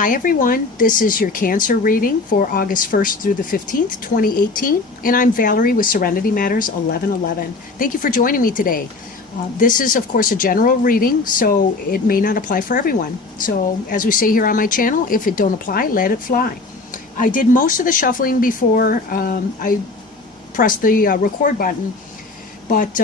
Hi everyone, this is your Cancer reading for August 1st through the 15th, 2018, and I'm Valerie with Serenity Matters 1111. Thank you for joining me today. This is, of course, a general reading, so it may not apply for everyone. So, as we say here on my channel, if it don't apply, let it fly. I did most of the shuffling before I pressed the record button, but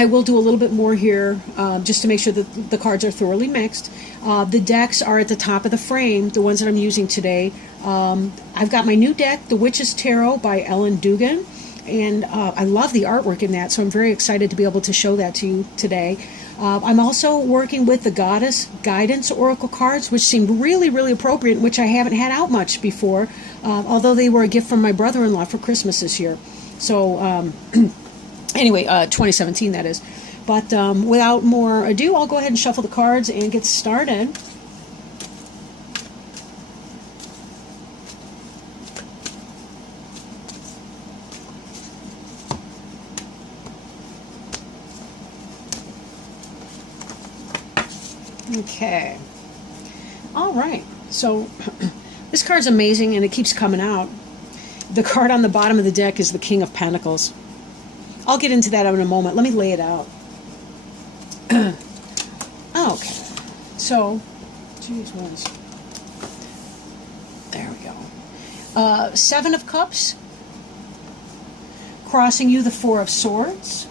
I will do a little bit more here just to make sure that the cards are thoroughly mixed. The decks are at the top of the frame, the ones that I'm using today. I've got my new deck, The Witch's Tarot by Ellen Dugan, and I love the artwork in that, so I'm very excited to be able to show that to you today. I'm also working with the Goddess Guidance Oracle cards, which seemed really, really appropriate, which I haven't had out much before, although they were a gift from my brother-in-law for Christmas this year. So, anyway, 2017 that is. But without more ado, I'll go ahead and shuffle the cards and get started. Okay. All right. So this card's amazing and it keeps coming out. The card on the bottom of the deck is the King of Pentacles. I'll get into that in a moment. Let me lay it out. Okay. So, geez whiz. There we go. Seven of Cups. Crossing you, the Four of Swords.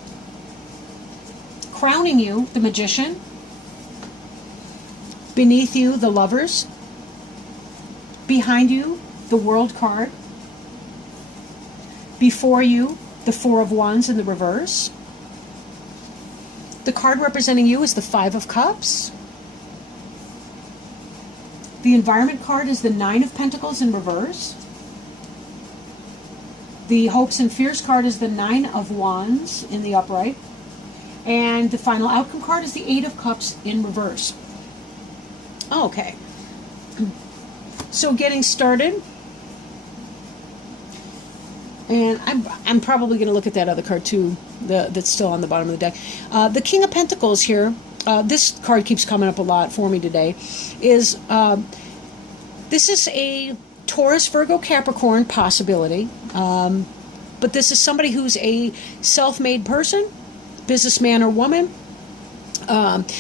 Crowning you, the Magician. Beneath you, the Lovers. Behind you, the World card. Before you, the Four of Wands in the reverse. The card representing you is the Five of Cups. The Environment card is the Nine of Pentacles in reverse. The Hopes and Fears card is the Nine of Wands in the upright. And the Final Outcome card is the Eight of Cups in reverse. Okay. So getting started. And I'm probably going to look at that other card too, that's still on the bottom of the deck. The King of Pentacles here, this card keeps coming up a lot for me today, is this is a Taurus, Virgo, Capricorn possibility. But this is somebody who's a self-made person, businessman or woman,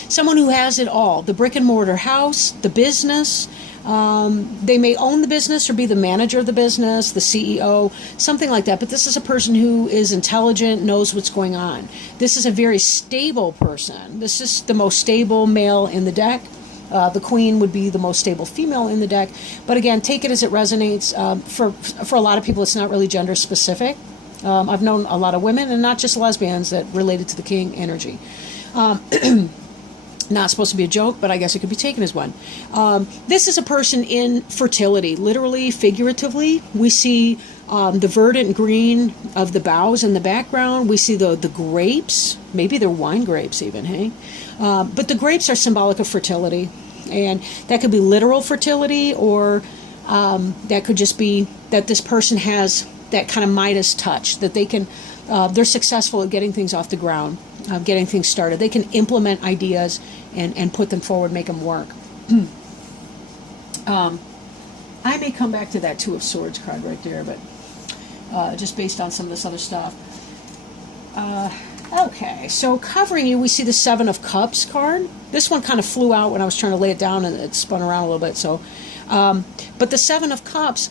someone who has it all, the brick and mortar house, the business. They may own the business or be the manager of the business, the CEO, something like that. But this is a person who is intelligent, knows what's going on. This is a very stable person. This is the most stable male in the deck. The Queen would be the most stable female in the deck. But again, take it as it resonates. For a lot of people, it's not really gender specific. I've known a lot of women, and not just lesbians, that related to the King energy. Not supposed to be a joke, but I guess it could be taken as one. This is a person in fertility, literally, figuratively. We see the verdant green of the boughs in the background. We see the grapes. Maybe they're wine grapes even, hey? But the grapes are symbolic of fertility. And that could be literal fertility, or that could just be that this person has that kind of Midas touch, that they can, they're successful at getting things off the ground. Getting things started. They can implement ideas and put them forward, make them work. I may come back to that Two of Swords card right there, but just based on some of this other stuff. Okay, so covering you, we see the Seven of Cups card. This one kind of flew out when I was trying to lay it down, and it spun around a little bit. So, but the Seven of Cups,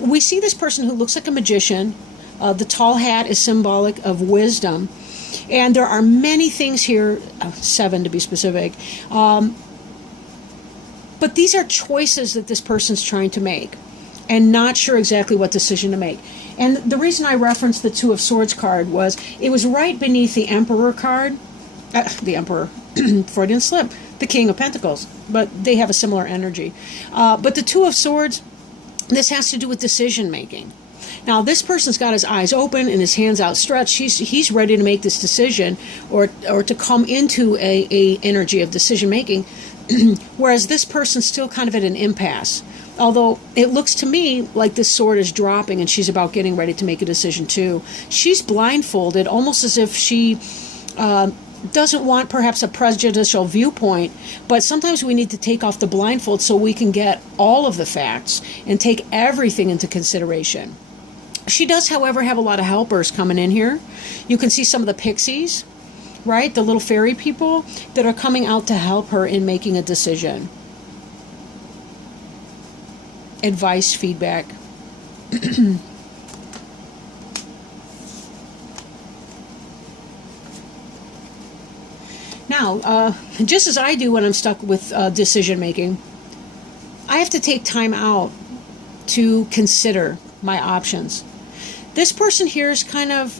we see this person who looks like a magician. The tall hat is symbolic of wisdom. And there are many things here, seven to be specific, but these are choices that this person's trying to make and not sure exactly what decision to make. And the reason I referenced the Two of Swords card was it was right beneath the Emperor card, the Emperor, Freudian slip, the King of Pentacles, but they have a similar energy. But the Two of Swords, this has to do with decision making. Now, this person's got his eyes open and his hands outstretched. He's ready to make this decision or to come into a energy of decision making, whereas this person's still kind of at an impasse. Although it looks to me like this sword is dropping and she's about getting ready to make a decision too. She's blindfolded, almost as if she doesn't want perhaps a prejudicial viewpoint, but sometimes we need to take off the blindfold so we can get all of the facts and take everything into consideration. She does, however, have a lot of helpers coming in here. You can see some of the pixies, right? The little fairy people that are coming out to help her in making a decision. Advice, feedback. Now, just as I do when I'm stuck with decision making, I have to take time out to consider my options. This person here is kind of,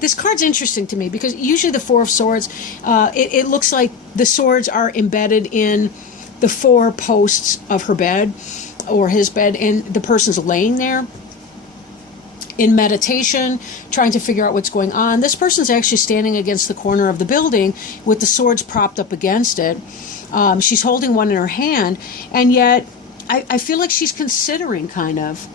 this card's interesting to me because usually the Four of Swords, it looks like the swords are embedded in the four posts of her bed or his bed, and the person's laying there in meditation, trying to figure out what's going on. This person's actually standing against the corner of the building with the swords propped up against it. She's holding one in her hand, and yet I feel like she's considering kind of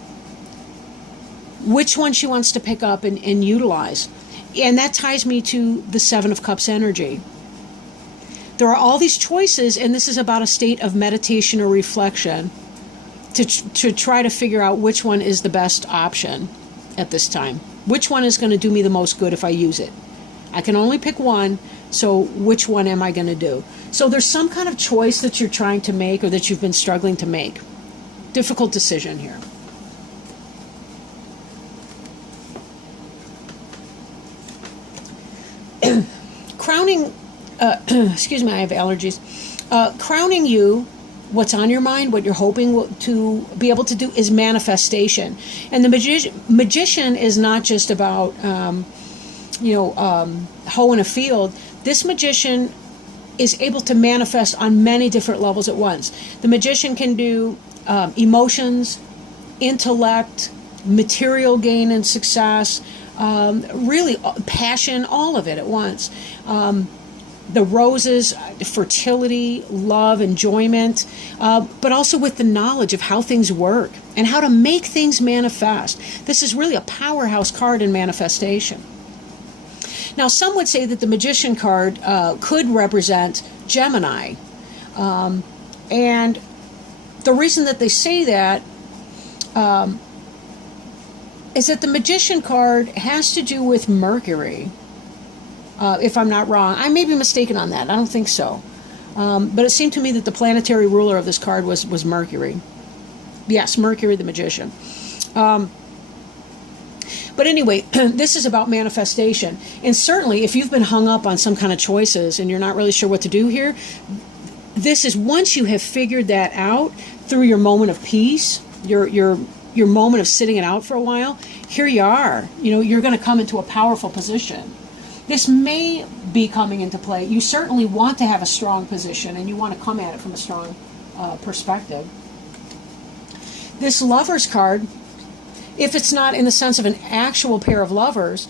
which one she wants to pick up and utilize. And that ties me to the Seven of Cups energy. There are all these choices, and this is about a state of meditation or reflection to try to figure out which one is the best option at this time. Which one is going to do me the most good if I use it? I can only pick one, so which one am I going to do? So there's some kind of choice that you're trying to make or that you've been struggling to make. Difficult decision here. Crowning, excuse me, I have allergies. Crowning you, what's on your mind, what you're hoping to be able to do is manifestation. And the magician is not just about, hoe in a field. This magician is able to manifest on many different levels at once. The magician can do emotions, intellect, material gain and success, really passion, all of it at once. The roses, fertility, love, enjoyment, but also with the knowledge of how things work and how to make things manifest. This is really a powerhouse card in manifestation. Now, some would say that the Magician card could represent Gemini. And the reason that they say that is that the Magician card has to do with Mercury. If I'm not wrong. I may be mistaken on that. I don't think so. But it seemed to me that the planetary ruler of this card was Mercury. Yes, Mercury the Magician. But anyway, this is about manifestation. And certainly, if you've been hung up on some kind of choices and you're not really sure what to do here, this is once you have figured that out through your moment of peace, your moment of sitting it out for a while, here you are. You're going to come into a powerful position. This may be coming into play. You certainly want to have a strong position and you want to come at it from a strong perspective. This Lovers card, if it's not in the sense of an actual pair of lovers,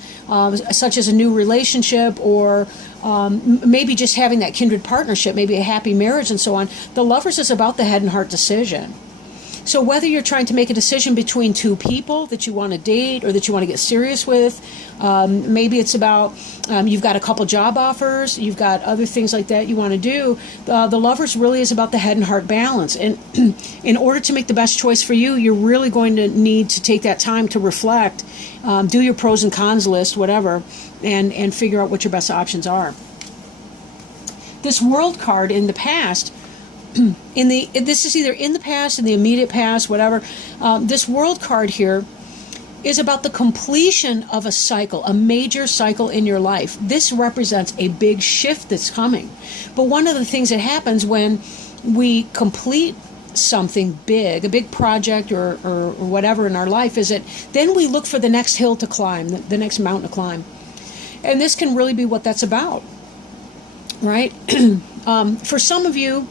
such as a new relationship or maybe just having that kindred partnership, maybe a happy marriage and so on, the Lovers is about the head and heart decision. So whether you're trying to make a decision between two people that you want to date or that you want to get serious with, maybe it's about you've got a couple job offers, you've got other things like that you want to do. The Lovers really is about the head and heart balance. And in order to make the best choice for you, you're really going to need to take that time to reflect, do your pros and cons list, whatever, and figure out what your best options are. This World card in the past, this is either in the past, in the immediate past, whatever. This World card here is about the completion of a cycle, a major cycle in your life. This represents a big shift that's coming. But one of the things that happens when we complete something big, a big project or whatever in our life, is that then we look for the next hill to climb, the next mountain to climb. And this can really be what that's about, right? For some of you,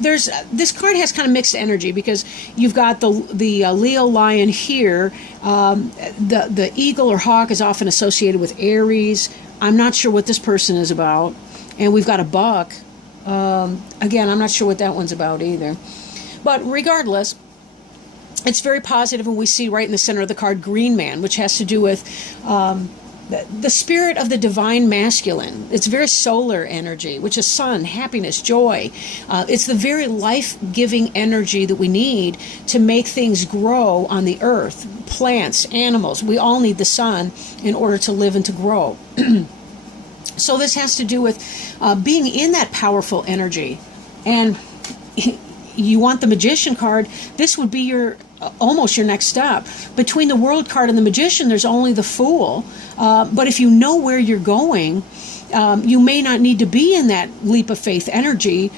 this card has kind of mixed energy because you've got the Leo lion here. The eagle or hawk is often associated with Aries. I'm not sure what this person is about. And we've got a buck. Again, I'm not sure what that one's about either. But regardless, It's very positive, and we see right in the center of the card Green Man, which has to do with the spirit of the divine masculine. It's very solar energy, which is sun, happiness, joy. It's the very life-giving energy that we need to make things grow on the earth. Plants, animals, we all need the sun in order to live and to grow. So this has to do with being in that powerful energy. And you want the Magician card, this would be your almost your next step. Between the World card and the Magician, there's only the Fool. But if you know where you're going, you may not need to be in that leap of faith energy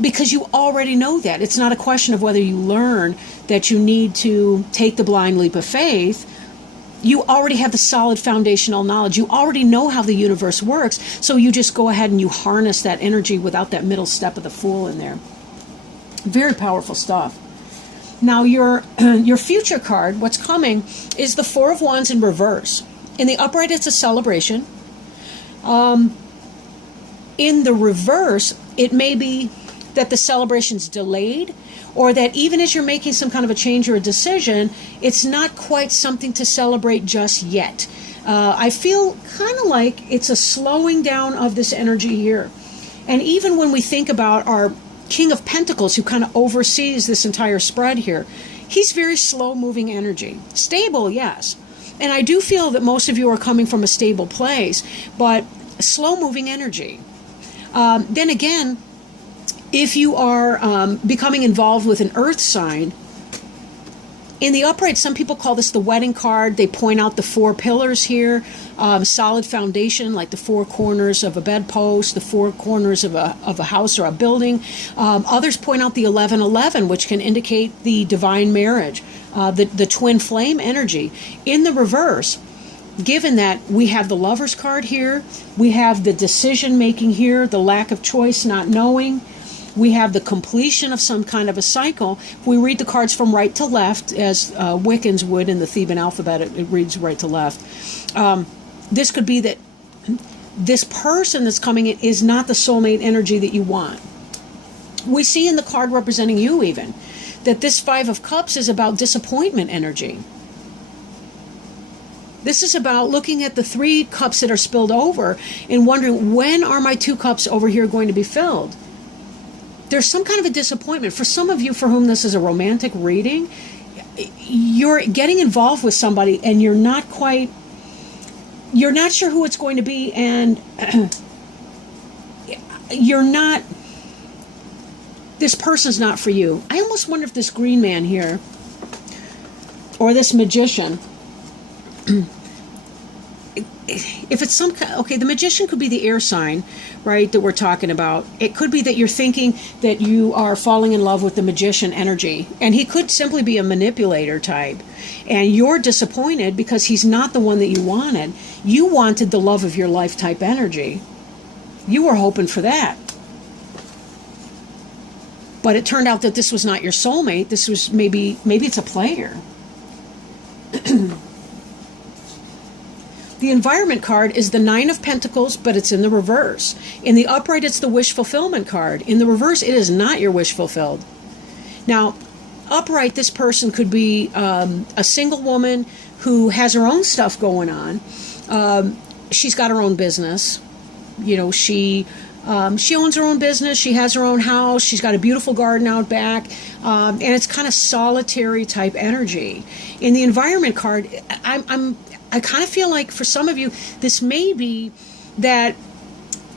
because you already know that. It's not a question of whether you learn that you need to take the blind leap of faith. You already have the solid foundational knowledge. You already know how the universe works. So you just go ahead and you harness that energy without that middle step of the Fool in there. Very powerful stuff. Now your future card, what's coming, is the Four of Wands in reverse. In the upright, it's a celebration. In the reverse, it may be that the celebration's delayed, or that even as you're making some kind of a change or a decision, it's not quite something to celebrate just yet. I feel kind of like it's a slowing down of this energy here. And even when we think about our King of Pentacles, who kind of oversees this entire spread here, he's very slow-moving energy. Stable, yes. And I do feel that most of you are coming from a stable place, but slow-moving energy. Then again, if you are becoming involved with an earth sign, in the upright, some people call this the wedding card. They point out the four pillars here, solid foundation, like the four corners of a bedpost, the four corners of a house or a building. Others point out the 1111, which can indicate the divine marriage, the twin flame energy. In the reverse, given that we have the Lover's card here, we have the decision making here, the lack of choice, not knowing. We have the completion of some kind of a cycle. If we read the cards from right to left, as Wiccans would in the Theban alphabet, it reads right to left. This could be that this person that's coming in is not the soulmate energy that you want. We see in the card representing you even, that this Five of Cups is about disappointment energy. This is about looking at the three cups that are spilled over and wondering, when are my two cups over here going to be filled? There's some kind of a disappointment. For some of you for whom this is a romantic reading, you're getting involved with somebody and you're not sure who it's going to be, and this person's not for you. I almost wonder if this Green Man here, or this Magician, if it's some kind, okay, the Magician could be the air sign, right, that we're talking about. It could be that you're thinking that you are falling in love with the Magician energy, and he could simply be a manipulator type, and you're disappointed because he's not the one that you wanted. You wanted the love of your life type energy. You were hoping for that. But it turned out that this was not your soulmate. This was maybe it's a player. The Environment card is the Nine of Pentacles, but it's in the reverse. In the upright, it's the Wish Fulfillment card. In the reverse, it is not your wish fulfilled. Now, upright, this person could be a single woman who has her own stuff going on. She's got her own business. You know, she owns her own business. She has her own house. She's got a beautiful garden out back. And it's kind of solitary type energy. In the Environment card, I kind of feel like for some of you, this may be that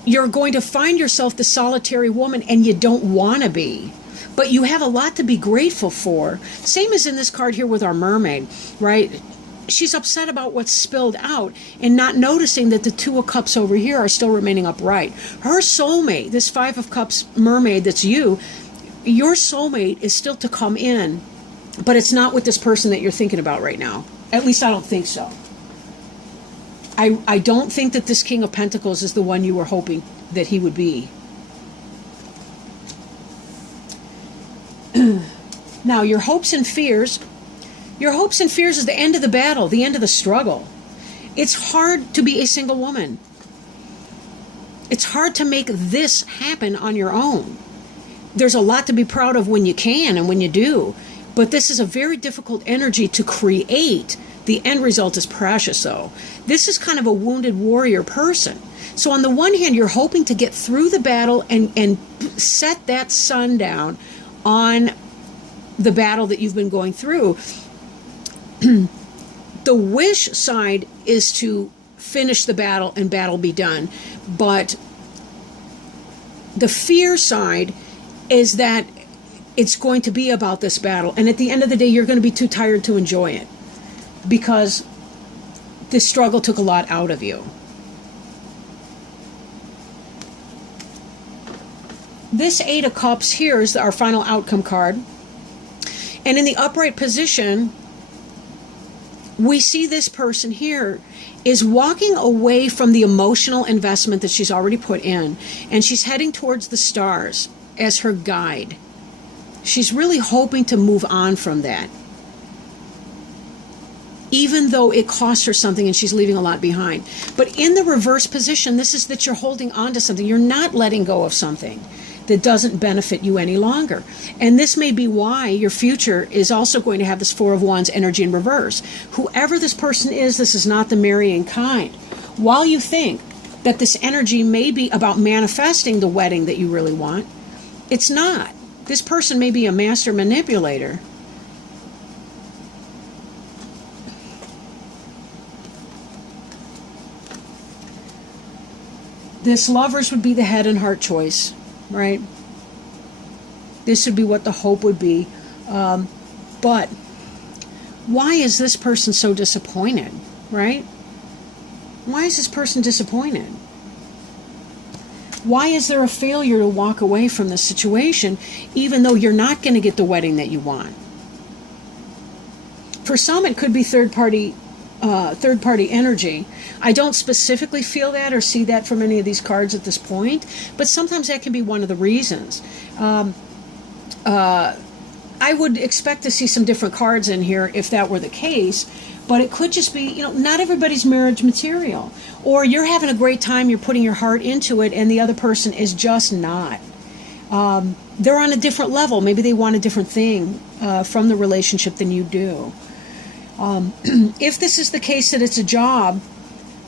you're going to find yourself the solitary woman and you don't want to be, but you have a lot to be grateful for. Same as in this card here with our mermaid, right? She's upset about what's spilled out and not noticing that the Two of Cups over here are still remaining upright. Her soulmate, this Five of Cups mermaid that's you, your soulmate is still to come in, but it's not with this person that you're thinking about right now. At least I don't think so. I don't think that this King of Pentacles is the one you were hoping that he would be. Now, your hopes and fears is the end of the battle, the end of the struggle. It's hard to be a single woman. It's hard to make this happen on your own. There's a lot to be proud of when you can and when you do. But this is a very difficult energy to create. The end result is precious, though. This is kind of a wounded warrior person. So on the one hand, you're hoping to get through the battle and set that sun down on the battle that you've been going through. The wish side is to finish the battle and battle be done. But the fear side is that it's going to be about this battle. And at the end of the day, you're going to be too tired to enjoy it because this struggle took a lot out of you. This Eight of Cups here is our final outcome card. And in the upright position, we see this person here is walking away from the emotional investment that she's already put in. And she's heading towards the stars as her guide. She's really hoping to move on from that, even though it cost her something and she's leaving a lot behind. But in the reverse position, this is that you're holding on to something. You're not letting go of something that doesn't benefit you any longer. And this may be why your future is also going to have this Four of Wands energy in reverse. Whoever this person is, this is not the marrying kind. While you think that this energy may be about manifesting the wedding that you really want, it's not. This person may be a master manipulator. This Lovers would be the head and heart choice, right? This would be what the hope would be. But why is this person so disappointed, right? Why is this person disappointed? Why is there a failure to walk away from this situation, even though you're not going to get the wedding that you want? For some, it could be third-party energy. I don't specifically feel that or see that from any of these cards at this point, but sometimes that can be one of the reasons. I would expect to see some different cards in here if that were the case, but it could just be, not everybody's marriage material. Or you're having a great time, you're putting your heart into it, and the other person is just not. They're on a different level. Maybe they want a different thing from the relationship than you do. If this is the case that it's a job,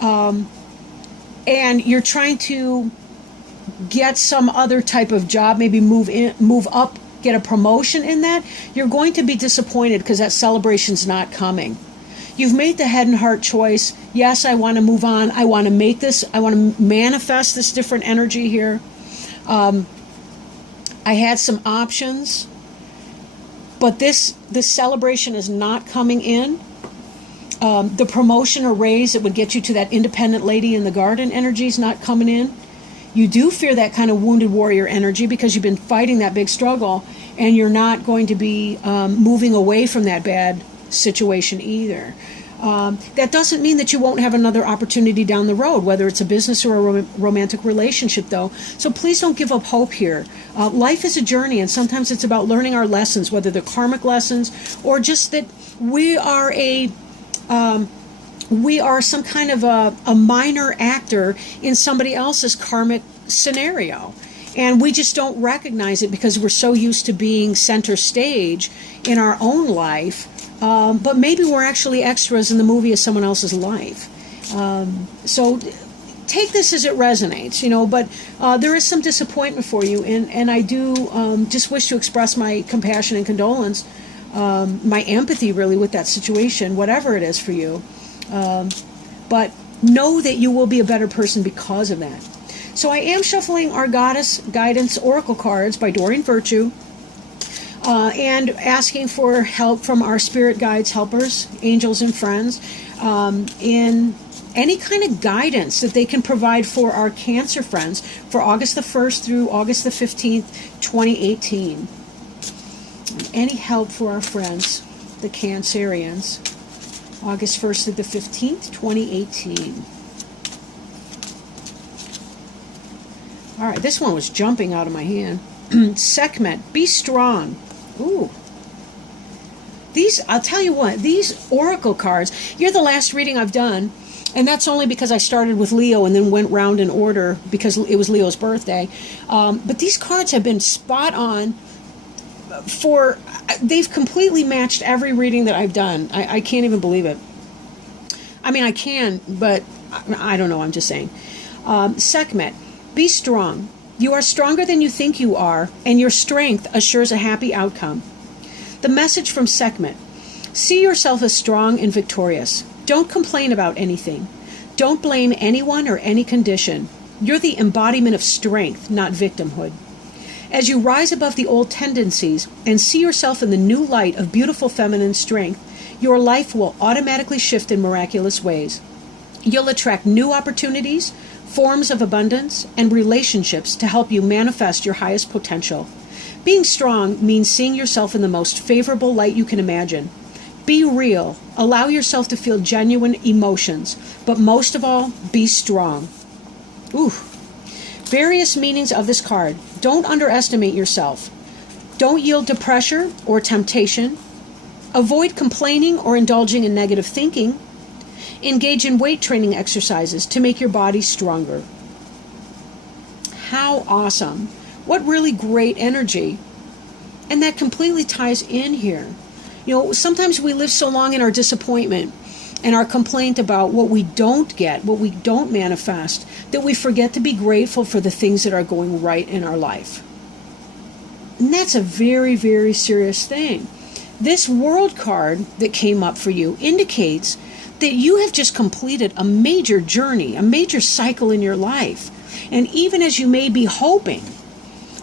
and you're trying to get some other type of job, maybe move up, get a promotion in that, you're going to be disappointed because that celebration's not coming. You've made the head and heart choice. Yes, I want to move on. I want to make this, I want to manifest this different energy here. I had some options, but this celebration is not coming in. The promotion or raise that would get you to that independent lady in the garden energy is not coming in. You do fear that kind of wounded warrior energy because you've been fighting that big struggle, and you're not going to be moving away from that bad situation either. That doesn't mean that you won't have another opportunity down the road, whether it's a business or a romantic relationship, though. So please don't give up hope here. Life is a journey, and sometimes it's about learning our lessons, whether they're karmic lessons or just that we are some kind of a minor actor in somebody else's karmic scenario. And we just don't recognize it because we're so used to being center stage in our own life. But maybe we're actually extras in the movie of someone else's life. So take this as it resonates, but there is some disappointment for you. And I do just wish to express my compassion and condolence, my empathy really with that situation, whatever it is for you. But know that you will be a better person because of that. So I am shuffling our Goddess Guidance Oracle cards by Doreen Virtue, and asking for help from our spirit guides, helpers, angels, and friends in any kind of guidance that they can provide for our Cancer friends for August the 1st through August the 15th, 2018. Any help for our friends, the Cancerians, August 1st through the 15th, 2018. All right, this one was jumping out of my hand. Sekhmet, be strong. Ooh. I'll tell you what, these oracle cards, you're the last reading I've done, and that's only because I started with Leo and then went round in order because it was Leo's birthday. But these cards have been spot on they've completely matched every reading that I've done. I can't even believe it. I mean, I can, but I don't know. I'm just saying. Sekhmet, be strong. You are stronger than you think you are, and your strength assures a happy outcome. The message from Sekhmet: see yourself as strong and victorious. Don't complain about anything. Don't blame anyone or any condition. You're the embodiment of strength, not victimhood. As you rise above the old tendencies and see yourself in the new light of beautiful feminine strength, your life will automatically shift in miraculous ways. You'll attract new opportunities, forms of abundance, and relationships to help you manifest your highest potential. Being strong means seeing yourself in the most favorable light you can imagine. Be real. Allow yourself to feel genuine emotions, but most of all, be strong. Ooh. Various meanings of this card. Don't underestimate yourself. Don't yield to pressure or temptation. Avoid complaining or indulging in negative thinking. Engage in weight training exercises to make your body stronger. How awesome. What really great energy. And that completely ties in here. You know, sometimes we live so long in our disappointment and our complaint about what we don't get, what we don't manifest, that we forget to be grateful for the things that are going right in our life. And that's a very, very serious thing. This world card that came up for you indicates that you have just completed a major journey, a major cycle in your life. And even as you may be hoping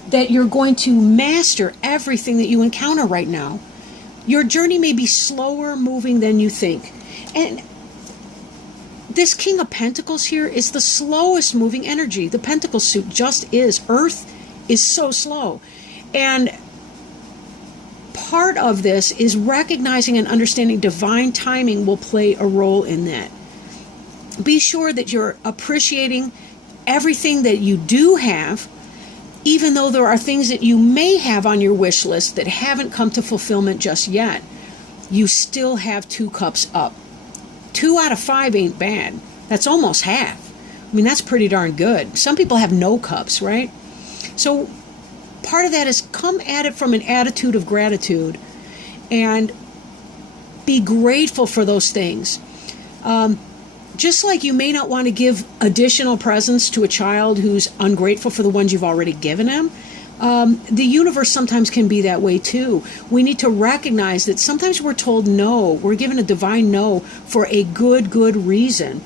that you're going to master everything that you encounter right now, your journey may be slower moving than you think. And this King of Pentacles here is the slowest moving energy. The Pentacle suit just is. Earth is so slow. And part of this is recognizing and understanding divine timing will play a role in that. Be sure that you're appreciating everything that you do have, even though there are things that you may have on your wish list that haven't come to fulfillment just yet. You still have 2 cups up. 2 out of 5 ain't bad. That's almost half. I mean, that's pretty darn good. Some people have no cups, right? So part of that is come at it from an attitude of gratitude and be grateful for those things. Just like you may not want to give additional presents to a child who's ungrateful for the ones you've already given him, the universe sometimes can be that way too. We need to recognize that sometimes we're told no. We're given a divine no for a good reason.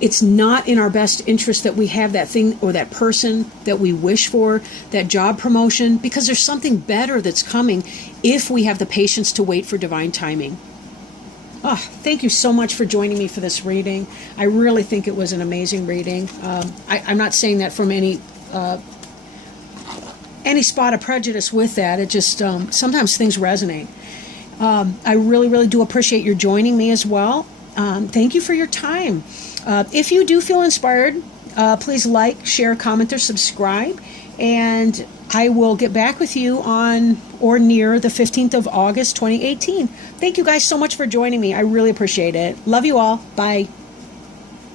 It's not in our best interest that we have that thing or that person that we wish for, that job promotion, because there's something better that's coming if we have the patience to wait for divine timing. Oh, thank you so much for joining me for this reading. I really think it was an amazing reading. I'm not saying that from any spot of prejudice with that. It just, sometimes things resonate. I really do appreciate your joining me as well. Thank you for your time. If you do feel inspired, please like, share, comment, or subscribe. And I will get back with you on or near the 15th of August, 2018. Thank you guys so much for joining me. I really appreciate it. Love you all. Bye.